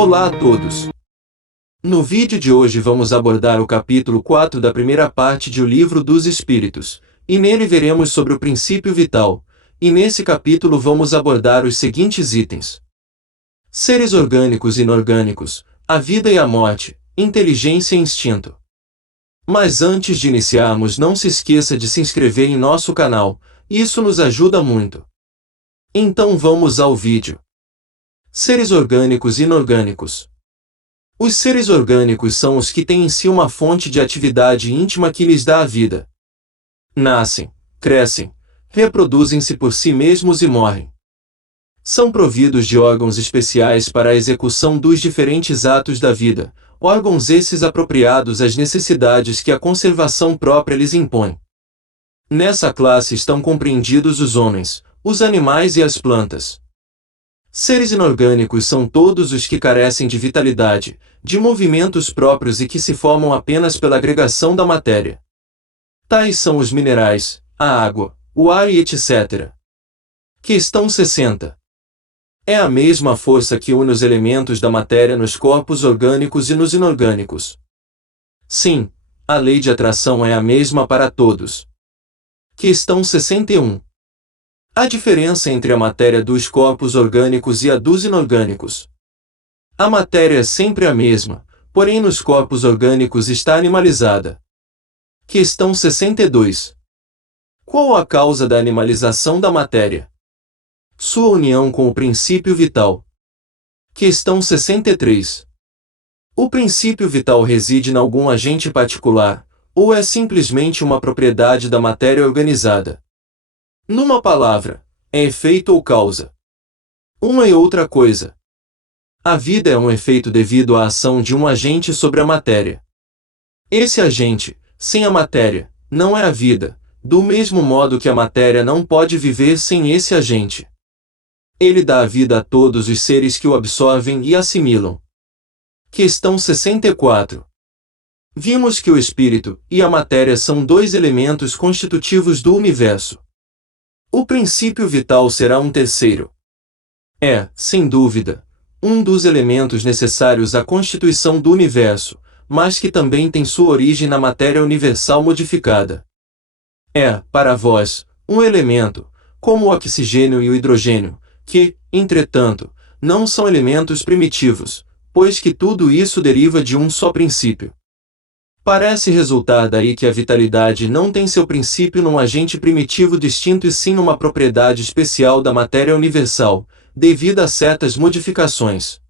Olá a todos! No vídeo de hoje vamos abordar o capítulo 4 da primeira parte de O Livro dos Espíritos, e nele veremos sobre o princípio vital, e nesse capítulo vamos abordar os seguintes itens: seres orgânicos e inorgânicos, a vida e a morte, inteligência e instinto. Mas antes de iniciarmos, não se esqueça de se inscrever em nosso canal, isso nos ajuda muito. Então vamos ao vídeo. Seres orgânicos e inorgânicos. Os seres orgânicos são os que têm em si uma fonte de atividade íntima que lhes dá a vida. Nascem, crescem, reproduzem-se por si mesmos e morrem. São providos de órgãos especiais para a execução dos diferentes atos da vida, órgãos esses apropriados às necessidades que a conservação própria lhes impõe. Nessa classe estão compreendidos os homens, os animais e as plantas. Seres inorgânicos são todos os que carecem de vitalidade, de movimentos próprios e que se formam apenas pela agregação da matéria. Tais são os minerais, a água, o ar e etc. Questão 60. É a mesma força que une os elementos da matéria nos corpos orgânicos e nos inorgânicos. Sim, a lei de atração é a mesma para todos. Questão 61. A diferença entre a matéria dos corpos orgânicos e a dos inorgânicos. A matéria é sempre a mesma, porém nos corpos orgânicos está animalizada. Questão 62. Qual a causa da animalização da matéria? Sua união com o princípio vital. Questão 63. O princípio vital reside em algum agente particular, ou é simplesmente uma propriedade da matéria organizada? Numa palavra, é efeito ou causa? Uma e outra coisa. A vida é um efeito devido à ação de um agente sobre a matéria. Esse agente, sem a matéria, não é a vida, do mesmo modo que a matéria não pode viver sem esse agente. Ele dá a vida a todos os seres que o absorvem e assimilam. Questão 64. Vimos que o espírito e a matéria são dois elementos constitutivos do universo. O princípio vital será um terceiro. É, sem dúvida, um dos elementos necessários à constituição do universo, mas que também tem sua origem na matéria universal modificada. É, para vós, um elemento, como o oxigênio e o hidrogênio, que, entretanto, não são elementos primitivos, pois que tudo isso deriva de um só princípio. Parece resultar daí que a vitalidade não tem seu princípio num agente primitivo distinto e sim numa propriedade especial da matéria universal, devido a certas modificações.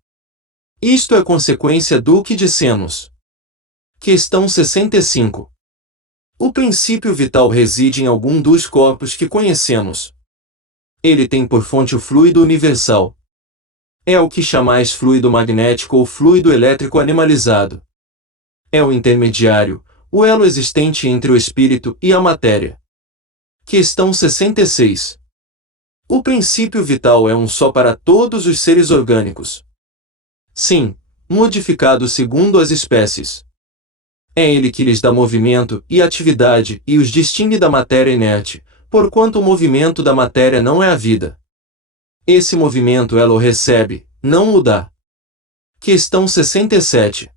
Isto é consequência do que dissemos. Questão 65. O princípio vital reside em algum dos corpos que conhecemos. Ele tem por fonte o fluido universal. É o que chamais fluido magnético ou fluido elétrico animalizado. É o intermediário, o elo existente entre o espírito e a matéria. Questão 66. O princípio vital é um só para todos os seres orgânicos. Sim, modificado segundo as espécies. É ele que lhes dá movimento e atividade e os distingue da matéria inerte, porquanto o movimento da matéria não é a vida. Esse movimento ela o recebe, não o dá. Questão 67.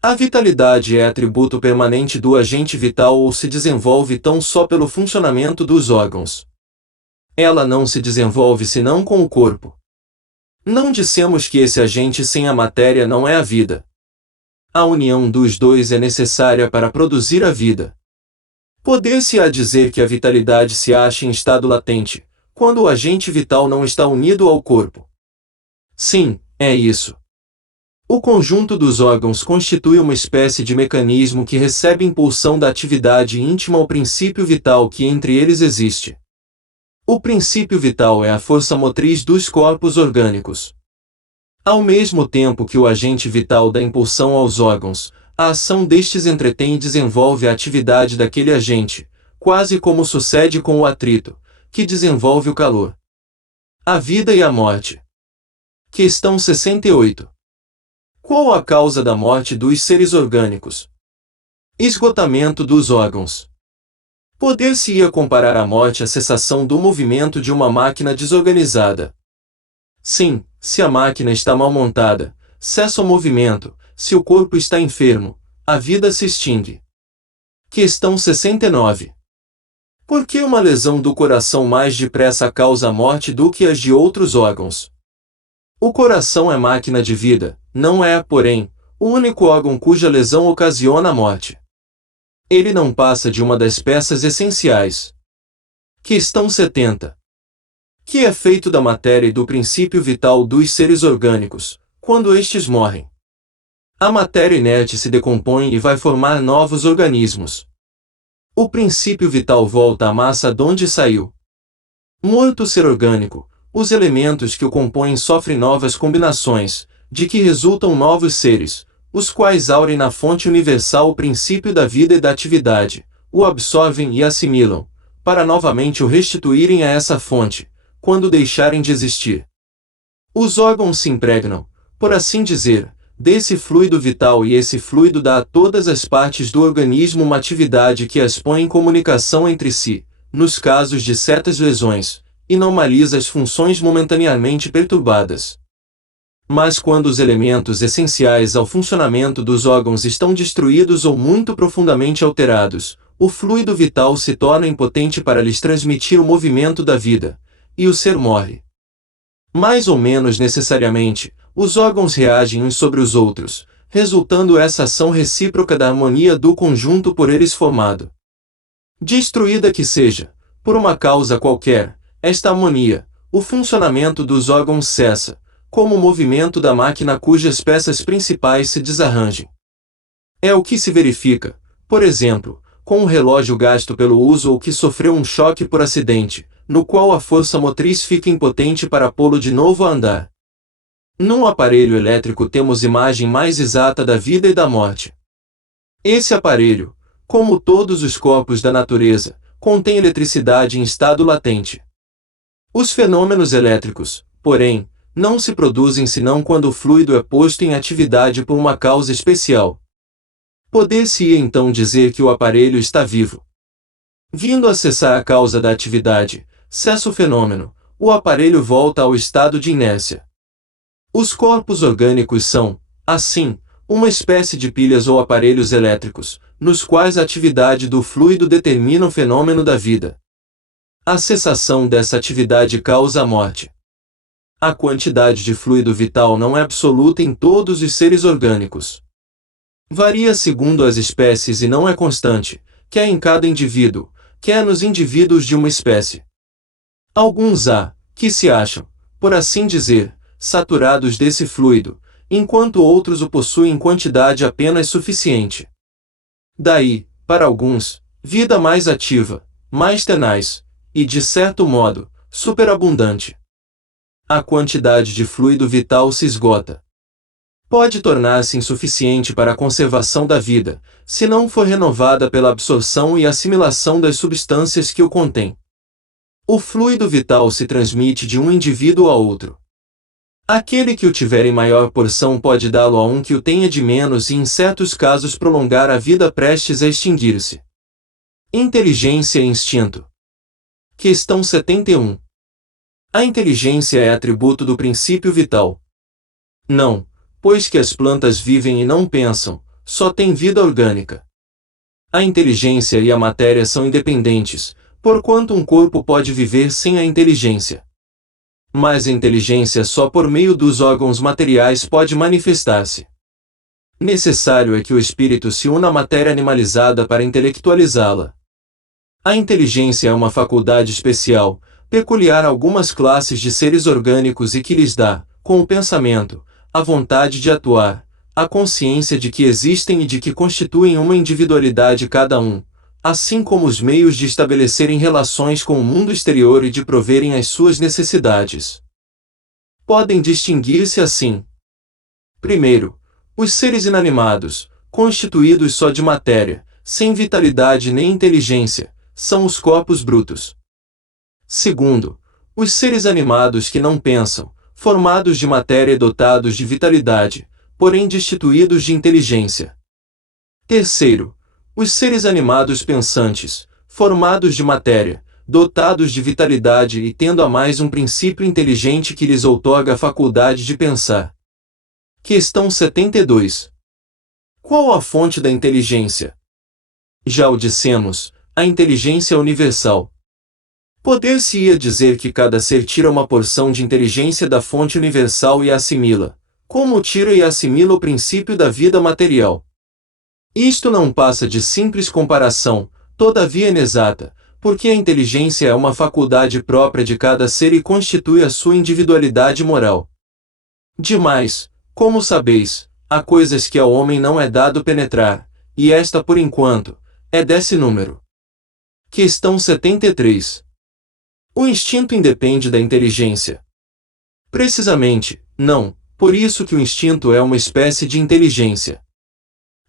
A vitalidade é atributo permanente do agente vital ou se desenvolve tão só pelo funcionamento dos órgãos? Ela não se desenvolve senão com o corpo. Não dissemos que esse agente sem a matéria não é a vida. A união dos dois é necessária para produzir a vida. Poder-se-á dizer que a vitalidade se acha em estado latente, quando o agente vital não está unido ao corpo. Sim, é isso. O conjunto dos órgãos constitui uma espécie de mecanismo que recebe impulsão da atividade íntima ao princípio vital que entre eles existe. O princípio vital é a força motriz dos corpos orgânicos. Ao mesmo tempo que o agente vital dá impulsão aos órgãos, a ação destes entretém e desenvolve a atividade daquele agente, quase como sucede com o atrito, que desenvolve o calor. A vida e a morte. Questão 68. Qual a causa da morte dos seres orgânicos? Esgotamento dos órgãos. Poder-se-ia comparar a morte à cessação do movimento de uma máquina desorganizada. Sim, se a máquina está mal montada, cessa o movimento, se o corpo está enfermo, a vida se extingue. Questão 69. Por que uma lesão do coração mais depressa causa a morte do que as de outros órgãos? O coração é máquina de vida, não é, porém, o único órgão cuja lesão ocasiona a morte. Ele não passa de uma das peças essenciais. Questão 70. Que é feito da matéria e do princípio vital dos seres orgânicos, quando estes morrem? A matéria inerte se decompõe e vai formar novos organismos. O princípio vital volta à massa d'onde saiu. Morto o ser orgânico, os elementos que o compõem sofrem novas combinações, de que resultam novos seres, os quais aurem na fonte universal o princípio da vida e da atividade, o absorvem e assimilam, para novamente o restituírem a essa fonte, quando deixarem de existir. Os órgãos se impregnam, por assim dizer, desse fluido vital e esse fluido dá a todas as partes do organismo uma atividade que as põe em comunicação entre si, nos casos de certas lesões, e normaliza as funções momentaneamente perturbadas. Mas quando os elementos essenciais ao funcionamento dos órgãos estão destruídos ou muito profundamente alterados, o fluido vital se torna impotente para lhes transmitir o movimento da vida, e o ser morre. Mais ou menos necessariamente, os órgãos reagem uns sobre os outros, resultando essa ação recíproca da harmonia do conjunto por eles formado. Destruída que seja, por uma causa qualquer, esta harmonia, o funcionamento dos órgãos cessa, como o movimento da máquina cujas peças principais se desarranjem. É o que se verifica, por exemplo, com um relógio gasto pelo uso ou que sofreu um choque por acidente, no qual a força motriz fica impotente para pô-lo de novo a andar. Num aparelho elétrico temos imagem mais exata da vida e da morte. Esse aparelho, como todos os corpos da natureza, contém eletricidade em estado latente. Os fenômenos elétricos, porém, não se produzem senão quando o fluido é posto em atividade por uma causa especial. Poder-se-ia então dizer que o aparelho está vivo. Vindo a cessar a causa da atividade, cessa o fenômeno, o aparelho volta ao estado de inércia. Os corpos orgânicos são, assim, uma espécie de pilhas ou aparelhos elétricos, nos quais a atividade do fluido determina o fenômeno da vida. A cessação dessa atividade causa a morte. A quantidade de fluido vital não é absoluta em todos os seres orgânicos. Varia segundo as espécies e não é constante, quer em cada indivíduo, quer nos indivíduos de uma espécie. Alguns há, que se acham, por assim dizer, saturados desse fluido, enquanto outros o possuem em quantidade apenas suficiente. Daí, para alguns, vida mais ativa, mais tenaz, e de certo modo, superabundante. A quantidade de fluido vital se esgota. Pode tornar-se insuficiente para a conservação da vida, se não for renovada pela absorção e assimilação das substâncias que o contêm. O fluido vital se transmite de um indivíduo a outro. Aquele que o tiver em maior porção pode dá-lo a um que o tenha de menos e em certos casos prolongar a vida prestes a extinguir-se. Inteligência e instinto. Questão 71. A inteligência é atributo do princípio vital? Não, pois que as plantas vivem e não pensam, só têm vida orgânica. A inteligência e a matéria são independentes, porquanto um corpo pode viver sem a inteligência. Mas a inteligência só por meio dos órgãos materiais pode manifestar-se. Necessário é que o espírito se una à matéria animalizada para intelectualizá-la. A inteligência é uma faculdade especial, peculiar a algumas classes de seres orgânicos e que lhes dá, com o pensamento, a vontade de atuar, a consciência de que existem e de que constituem uma individualidade cada um, assim como os meios de estabelecerem relações com o mundo exterior e de proverem as suas necessidades. Podem distinguir-se assim. Primeiro, os seres inanimados, constituídos só de matéria, sem vitalidade nem inteligência, são os corpos brutos. Segundo, os seres animados que não pensam, formados de matéria e dotados de vitalidade, porém destituídos de inteligência. Terceiro, os seres animados pensantes, formados de matéria, dotados de vitalidade e tendo a mais um princípio inteligente que lhes outorga a faculdade de pensar. Questão 72. Qual a fonte da inteligência? Já o dissemos, a inteligência é universal. Poder-se-ia dizer que cada ser tira uma porção de inteligência da fonte universal e a assimila, como tira e assimila o princípio da vida material. Isto não passa de simples comparação, todavia inexata, porque a inteligência é uma faculdade própria de cada ser e constitui a sua individualidade moral. Demais, como sabeis, há coisas que ao homem não é dado penetrar, e esta por enquanto, é desse número. Questão 73. O instinto independe da inteligência? Precisamente, não, por isso que o instinto é uma espécie de inteligência.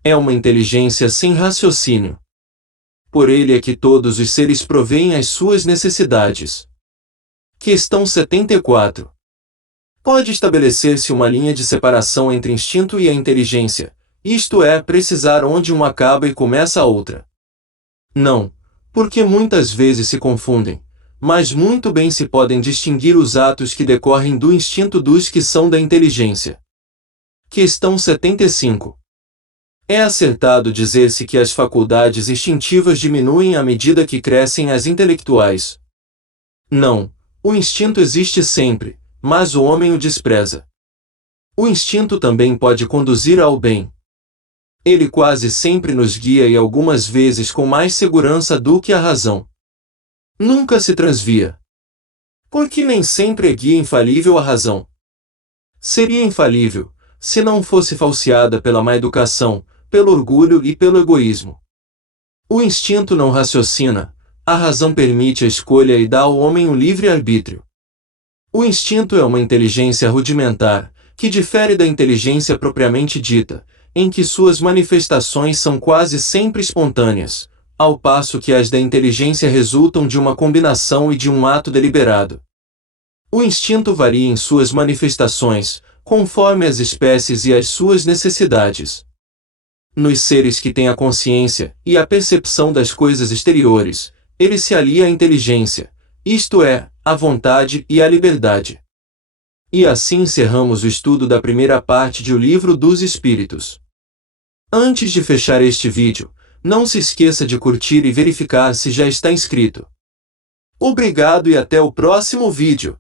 É uma inteligência sem raciocínio. Por ele é que todos os seres provêem as suas necessidades. Questão 74. Pode estabelecer-se uma linha de separação entre instinto e a inteligência, isto é, precisar onde uma acaba e começa a outra? Não, porque muitas vezes se confundem, mas muito bem se podem distinguir os atos que decorrem do instinto dos que são da inteligência. Questão 75. É acertado dizer-se que as faculdades instintivas diminuem à medida que crescem as intelectuais? Não, o instinto existe sempre, mas o homem o despreza. O instinto também pode conduzir ao bem. Ele quase sempre nos guia e algumas vezes com mais segurança do que a razão. Nunca se transvia. Porque nem sempre é guia infalível a razão. Seria infalível, se não fosse falseada pela má educação, pelo orgulho e pelo egoísmo. O instinto não raciocina, a razão permite a escolha e dá ao homem o livre-arbítrio. O instinto é uma inteligência rudimentar, que difere da inteligência propriamente dita, em que suas manifestações são quase sempre espontâneas, ao passo que as da inteligência resultam de uma combinação e de um ato deliberado. O instinto varia em suas manifestações, conforme as espécies e as suas necessidades. Nos seres que têm a consciência e a percepção das coisas exteriores, ele se alia à inteligência, isto é, à vontade e à liberdade. E assim encerramos o estudo da primeira parte de O Livro dos Espíritos. Antes de fechar este vídeo, não se esqueça de curtir e verificar se já está inscrito. Obrigado e até o próximo vídeo.